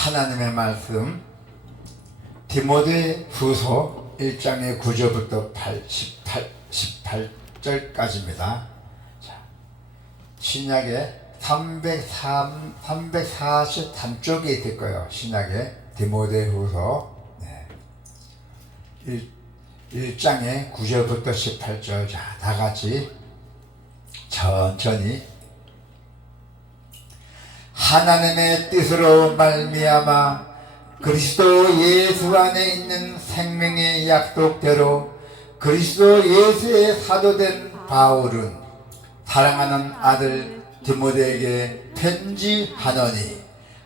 하나님의 말씀 디모데 후서 1장의 9절부터 18절까지입니다. 신약에 343쪽에 있을 거예요. 신약에 디모데 후서 1장의 9절부터 18절. 자, 다 같이 천천히. 하나님의 뜻으로 말미암아 그리스도 예수 안에 있는 생명의 약속대로 그리스도 예수의 사도된 바울은 사랑하는 아들 디모데에게 편지하노니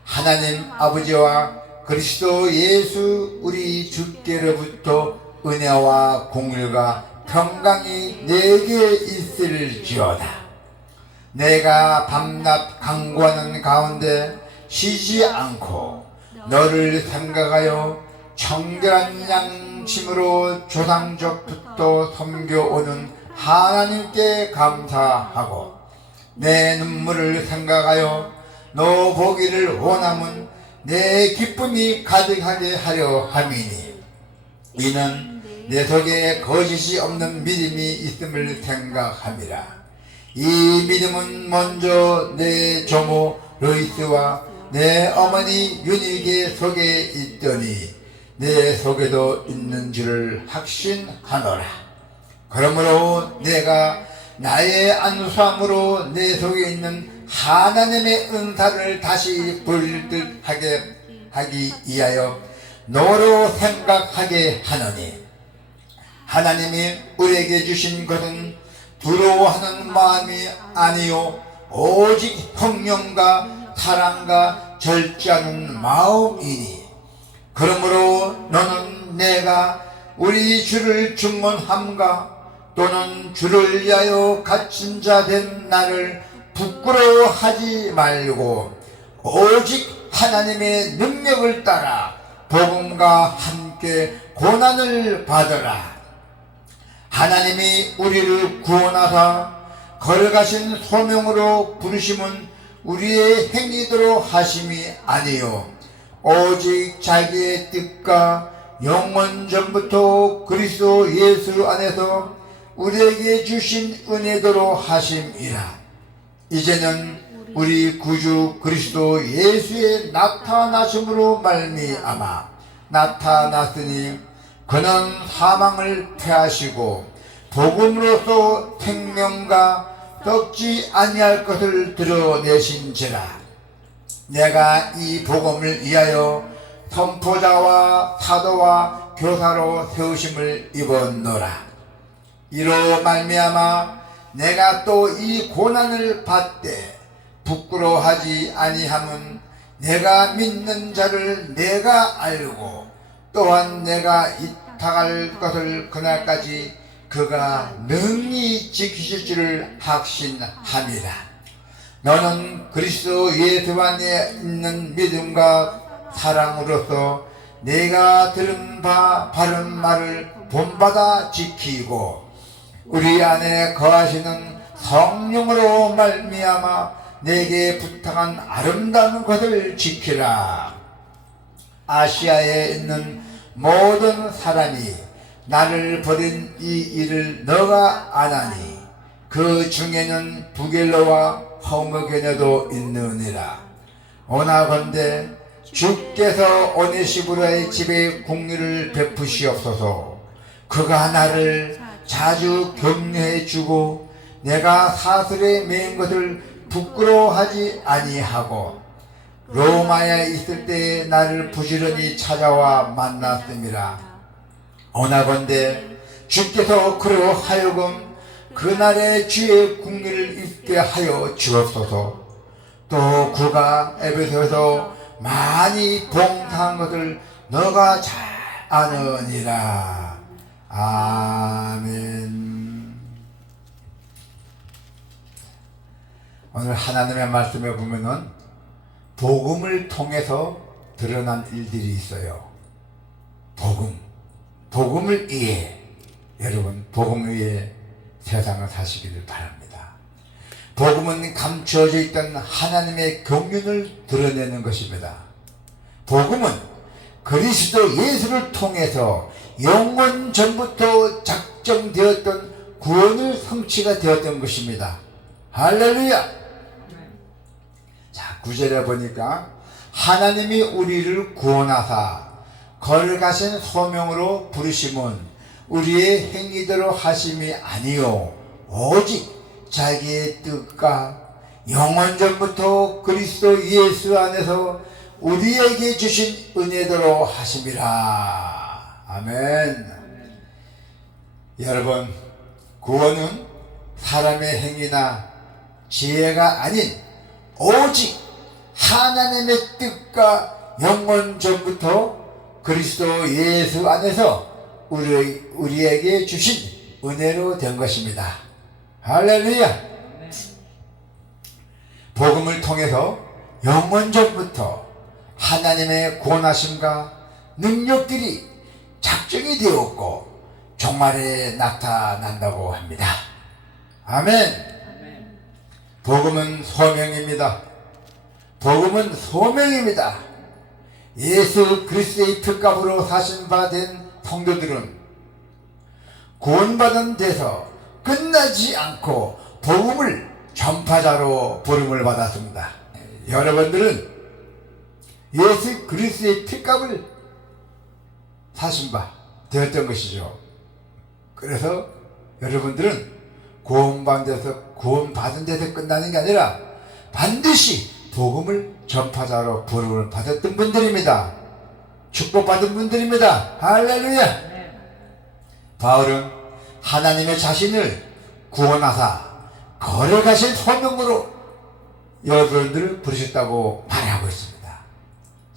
하나님 아버지와 그리스도 예수 우리 주께로부터 은혜와 공일과 평강이 내게 있을지어다. 내가 밤낮 간구하는 가운데 쉬지 않고 너를 생각하여 청결한 양심으로 조상적부터 섬겨오는 하나님께 감사하고 내 눈물을 생각하여 너 보기를 원함은 내 기쁨이 가득하게 하려 함이니 이는 내 속에 거짓이 없는 믿음이 있음을 생각함이라. 이 믿음은 먼저 내 조모 로이스와 내 어머니 유니게 속에 있더니 내 속에도 있는 줄을 확신하노라. 그러므로 내가 나의 안수함으로 내 속에 있는 하나님의 은사를 다시 보일 듯 하기 위하여 너로 생각하게 하노니 하나님이 우리에게 주신 것은 부러워하는 마음이 아니요 오직 성령과 사랑과 절제하는 마음이니 그러므로 너는 내가 우리 주를 증언함과 또는 주를 위하여 갇힌 자 된 나를 부끄러워하지 말고 오직 하나님의 능력을 따라 복음과 함께 고난을 받으라. 하나님이 우리를 구원하사 거룩하신 소명으로 부르심은 우리의 행위대로 하심이 아니요 오직 자기의 뜻과 영원 전부터 그리스도 예수 안에서 우리에게 주신 은혜대로 하심이라. 이제는 우리 구주 그리스도 예수의 나타나심으로 말미암아 나타났으니 그는 사망을 패하시고 복음으로써 생명과 썩지 아니할 것을 드러내신지라. 내가 이 복음을 위하여 선포자와 사도와 교사로 세우심을 입었노라. 이로 말미암아 내가 또 이 고난을 받되 부끄러워하지 아니함은 내가 믿는 자를 내가 알고 또한 내가 이탁할 것을 그날까지 그가 능히 지키실 줄을 확신함이라. 너는 그리스도 예수 안에 있는 믿음과 사랑으로서 내가 들은 바 바른 말을 본받아 지키고 우리 안에 거하시는 성령으로 말미암아 내게 부탁한 아름다운 것을 지키라. 아시아에 있는 모든 사람이 나를 버린 이 일을 너가 아나니 그 중에는 부겔로와 허무게네도 있느니라. 오나건대 주께서 오네시부로의 집에 공유를 베푸시옵소서. 그가 나를 자주 격려해 주고 내가 사슬에 매인 것을 부끄러워하지 아니하고 로마에 있을 때 나를 부지런히 찾아와 만났습니다. 오나건대 주께서 그로 하여금 그날의 주의 궁리를 입게 하여 주옵소서. 또 그가 에베소에서 많이 봉사한 것을 너가 잘 아느니라. 아멘. 오늘 하나님의 말씀에 보면은 복음을 통해서 드러난 일들이 있어요. 복음을 위해 여러분 복음을 위해 세상을 사시기를 바랍니다. 복음은 감추어져 있던 하나님의 경륜을 드러내는 것입니다. 복음은 그리스도 예수를 통해서 영원 전부터 작정되었던 구원의 성취가 되었던 것입니다. 할렐루야. 자, 9절에 보니까 하나님이 우리를 구원하사 거룩하신 소명으로 부르심은 우리의 행위대로 하심이 아니요 오직 자기의 뜻과 영원전부터 그리스도 예수 안에서 우리에게 주신 은혜대로 하심이라. 아멘. 여러분, 구원은 사람의 행위나 지혜가 아닌 오직 하나님의 뜻과 영원전부터 그리스도 예수 안에서 우리에게 주신 은혜로 된 것입니다. 할렐루야. 복음을 통해서 영원전부터 하나님의 구원하심과 능력들이 작정이 되었고 종말에 나타난다고 합니다. 아멘. 복음은 소명입니다. 복음은 소명입니다. 예수 그리스도의 피값으로 사신 바 된 성도들은 구원받은 데서 끝나지 않고 복음을 전파자로 부름을 받았습니다. 여러분들은 예수 그리스도의 피값을 사신 바 되었던 것이죠. 그래서 여러분들은 구원받은 데서 끝나는 게 아니라 반드시 복음을 전파자로 부름을 받았던 분들입니다. 축복받은 분들입니다. 할렐루야. 바울은 하나님의 자신을 구원하사 거룩하신 소명으로 여러분들을 부르셨다고 말하고 있습니다.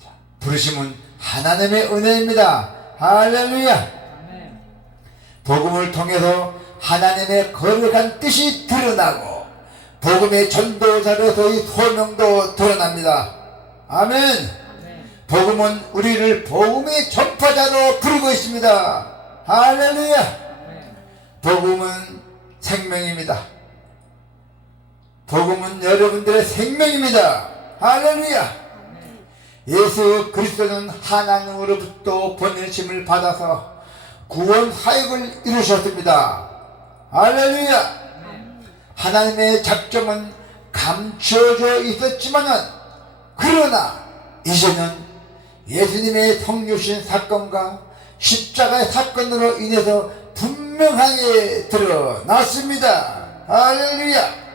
자, 부르심은 하나님의 은혜입니다. 할렐루야. 복음을 통해서 하나님의 거룩한 뜻이 드러나고 복음의 전도자로서의 소명도 드러납니다. 아멘. 복음은 우리를 복음의 전파자로 부르고 있습니다. 할렐루야. 복음은 생명입니다. 복음은 여러분들의 생명입니다. 할렐루야. 예수 그리스도는 하나님으로부터 보내심을 받아서 구원 사역을 이루셨습니다. 할렐루야. 하나님의 작정은 감춰져 있었지만은 그러나 이제는 예수님의 성육신 사건과 십자가의 사건으로 인해서 분명하게 드러났습니다. 할렐루야.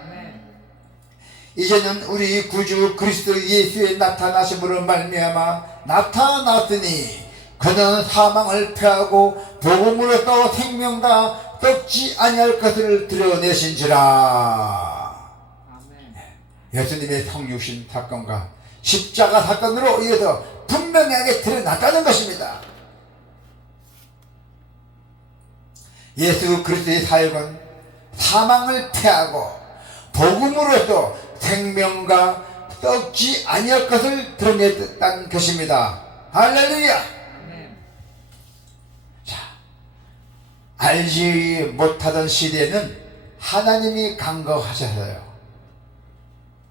이제는 우리 구주 그리스도 예수의 나타나심으로 말미암아 나타났으니 그는 사망을 패하고 복음으로써 생명과 썩지 아니할 것을 드러내신지라. 예수님의 성육신 사건과 십자가 사건으로 인해서 분명하게 드러났다는 것입니다. 예수 그리스도의 사역은 사망을 패하고 복음으로써 생명과 썩지 아니할 것을 드러냈다는 것입니다. 할렐루야. 자, 알지 못하던 시대에는 하나님이 간과하셔서요.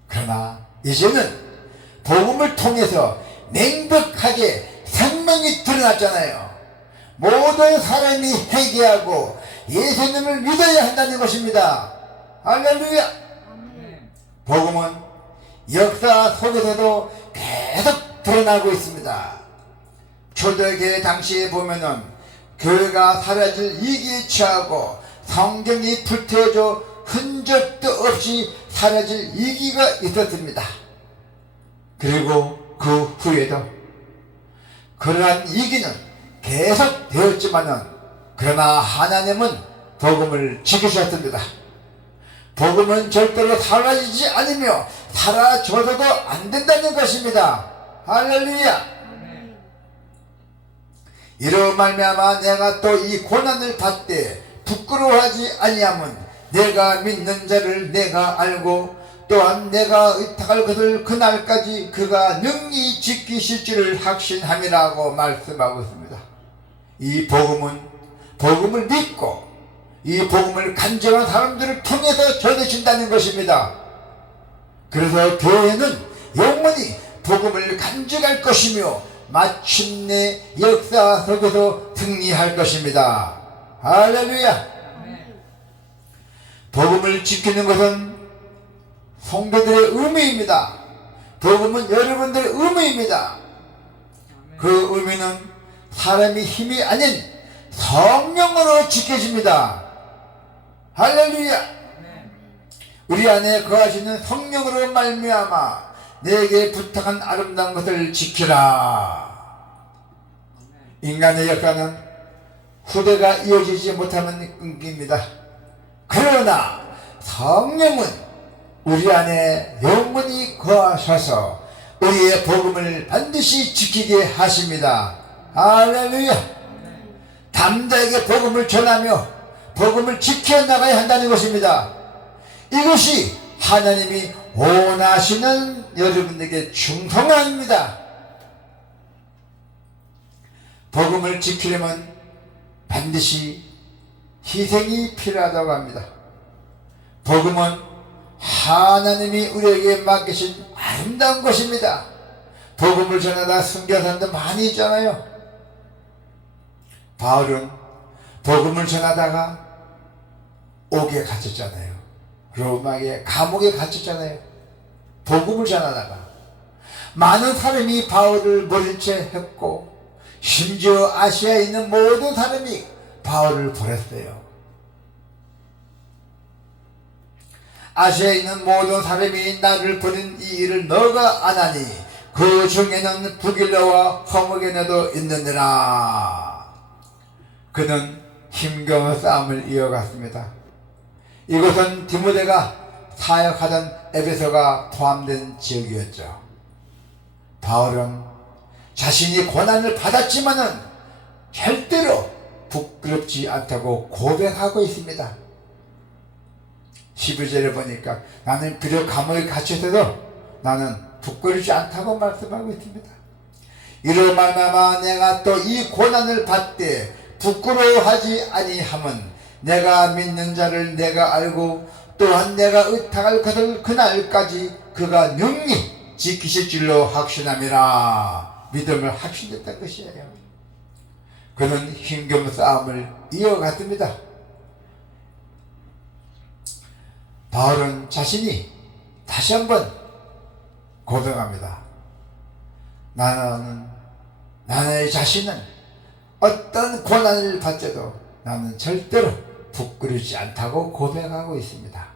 그러나 이제는 복음을 통해서 명백하게 생명이 드러났잖아요. 모든 사람이 회개하고 예수님을 믿어야 한다는 것입니다. 할렐루야. 복음은 역사 속에서도 계속 드러나고 있습니다. 초대교회 당시에 보면은 교회가 사라질 위기에 처하고 성경이 불태워져 흔적도 없이 사라질 위기가 있었습니다. 그리고 그 후에도 그러한 위기는 계속 되었지만은 그러나 하나님은 복음을 지키셨습니다. 복음은 절대로 사라지지 않으며 사라져서도 안 된다는 것입니다. 할렐루야. 이로 말미암아 내가 또 이 고난을 받되 부끄러워하지 아니함은 내가 믿는 자를 내가 알고 또한 내가 의탁할 것을 그날까지 그가 능히 지키실 줄을 확신함이라고 말씀하고 있습니다. 이 복음은 복음을 믿고 이 복음을 간증한 사람들을 통해서 전해진다는 것입니다. 그래서 교회는 영원히 복음을 간증할 것이며 마침내 역사 속에서 승리할 것입니다. 할렐루야. 복음을 지키는 것은 성도들의 의무입니다. 복음은 여러분들의 의무입니다. 그 의무는 사람의 힘이 아닌 성령으로 지켜집니다. 할렐루야. 우리 안에 거하시는 성령으로 말미암아 내게 부탁한 아름다운 것을 지키라. 인간의 역사는 후대가 이어지지 못하는 끊깁니다. 그러나 성령은 우리 안에 영원히 거하셔서 우리의 복음을 반드시 지키게 하십니다. 할렐루야. 담대하게 복음을 전하며 복음을 지켜나가야 한다는 것입니다. 이것이 하나님이 원하시는 여러분에게 충성함입니다. 복음을 지키려면 반드시 희생이 필요하다고 합니다. 복음은 하나님이 우리에게 맡기신 아름다운 것입니다. 복음을 전하다 순교한 사람도 많이 있잖아요. 바울은 복음을 전하다가 옥에 갇혔잖아요. 로마의 감옥에 갇혔잖아요. 복음을 전하다가 많은 사람이 바울을 모른 채 했고, 심지어 아시아에 있는 모든 사람이 바울을 버렸어요. 아시아에 있는 모든 사람이 나를 버린 이 일을 너가 안 하니 그 중에는 부길러와 허무게네도 있느니라. 그는 힘겨운 싸움을 이어갔습니다. 이곳은 디모데가 사역하던 에베소가 포함된 지역이었죠. 바울은 자신이 고난을 받았지만은 절대로 부끄럽지 않다고 고백하고 있습니다. 12절에 보니까 나는 비록 감옥에 갇혀서도 나는 부끄럽지 않다고 말씀하고 있습니다. 이로 말미암아 내가 또 이 고난을 받되 부끄러워하지 아니함은 내가 믿는 자를 내가 알고 또한 내가 의탁할 것을 그날까지 그가 능히 지키실 줄로 확신함이라. 믿음을 확신했던 것이에요. 그는 힘겨운 싸움을 이어갔습니다. 바울은 자신이 다시 한번 고백합니다. 나의 자신은 어떤 고난을 받자도 나는 절대로 부끄럽지 않다고 고백하고 있습니다.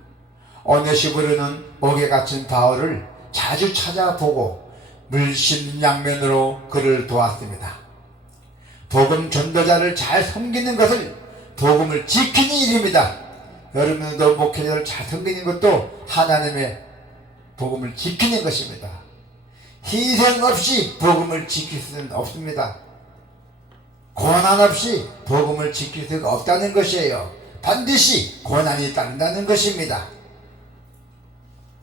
어느 시부르는 옥에 갇힌 바울을 자주 찾아보고 물심양면으로 그를 도왔습니다. 복음 전도자를 잘 섬기는 것을 복음을 지키는 일입니다. 여러분도 목회자를 잘 섬기는 것도 하나님의 복음을 지키는 것입니다. 희생 없이 복음을 지킬 수는 없습니다. 고난 없이 복음을 지킬 수가 없다는 것이에요. 반드시 고난이 따른다는 것입니다.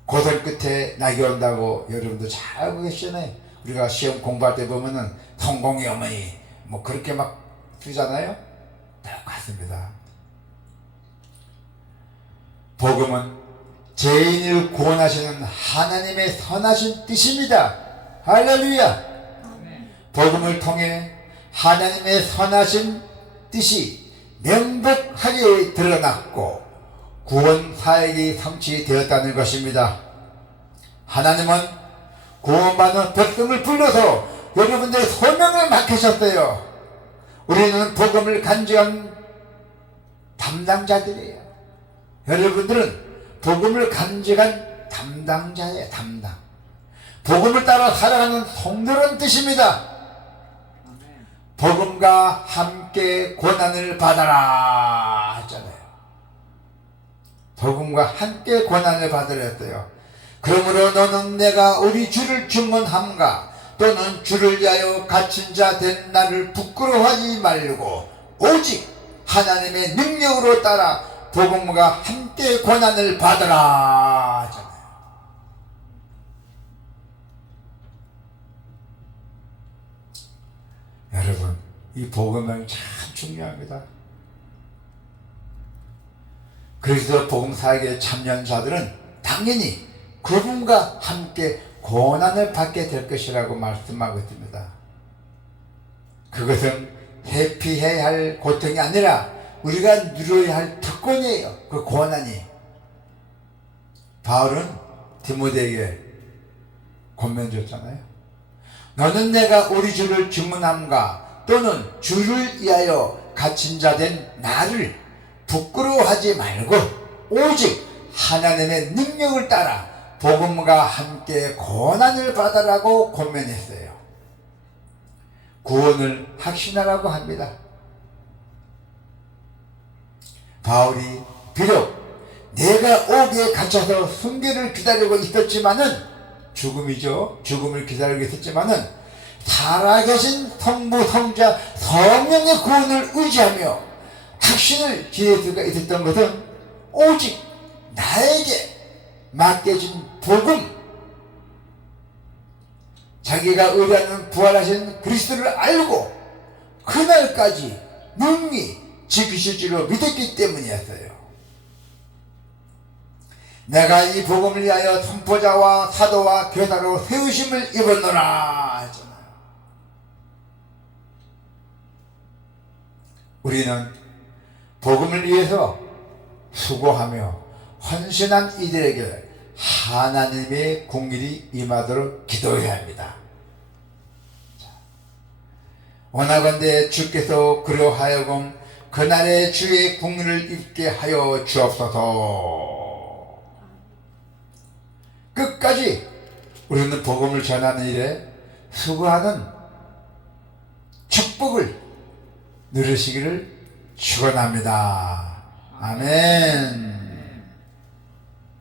고생 끝에 낙이 온다고 여러분도 잘 알고 계시잖아요. 우리가 시험 공부할 때 보면은 성공의 어머니 뭐 그렇게 막 쓰잖아요. 똑같습니다. 복음은 죄인을 구원하시는 하나님의 선하신 뜻입니다. 할렐루야. 복음을 통해 하나님의 선하신 뜻이 명백하게 드러났고 구원 사역이 성취되었다는 것입니다. 하나님은 구원받은 백성을 불러서 여러분들의 소명을 맡기셨어요. 우리는 복음을 간증한 담당자들이에요. 여러분들은 복음을 간증한 담당자예요. 담당. 복음을 따라 살아가는 성도란 뜻입니다. 복음과 함께 고난을 받아라 했잖아요. 복음과 함께 고난을 받으라 했어요. 그러므로 너는 내가 우리 주를 증언함과 또는 주를 위하여 갇힌 자 된 나를 부끄러워하지 말고 오직 하나님의 능력으로 따라 복음과 함께 고난을 받으라 하잖아요. 여러분, 이 복음은 참 중요합니다. 그래서 복음 사역에 참여한 자들은 당연히 그분과 함께 고난을 받게 될 것이라고 말씀하고 있습니다. 그것은 회피해야 할 고통이 아니라 우리가 누려야 할 특권이에요. 그 고난이. 바울은 디모데에게 권면 줬잖아요. 너는 내가 우리 주를 주문함과 또는 주를 위하여 갇힌 자 된 나를 부끄러워하지 말고 오직 하나님의 능력을 따라 복음과 함께 고난을 받아라고 권면했어요. 구원을 확신하라고 합니다. 바울이 비록 내가 옥에 갇혀서 순교를 기다리고 있었지만은, 죽음이죠. 죽음을 기다리고 있었지만은 살아계신 성부 성자 성령의 구원을 의지하며 확신을 지닐 수가 있었던 것은 오직 나에게 맡겨진 복음, 자기가 의뢰하는 부활하신 그리스도를 알고 그날까지 능히 지키실 줄로 믿었기 때문이었어요. 내가 이 복음을 위하여 선포자와 사도와 교사로 세우심을 입었노라 했잖아요. 우리는 복음을 위해서 수고하며 헌신한 이들에게 하나님의 공일이 임하도록 기도해야 합니다. 원하건대 주께서 그러하여금 그날의 주의 공일을 입게 하여 주옵소서. 끝까지 우리는 복음을 전하는 일에 수고하는 축복을 누리시기를 축원합니다. 아멘.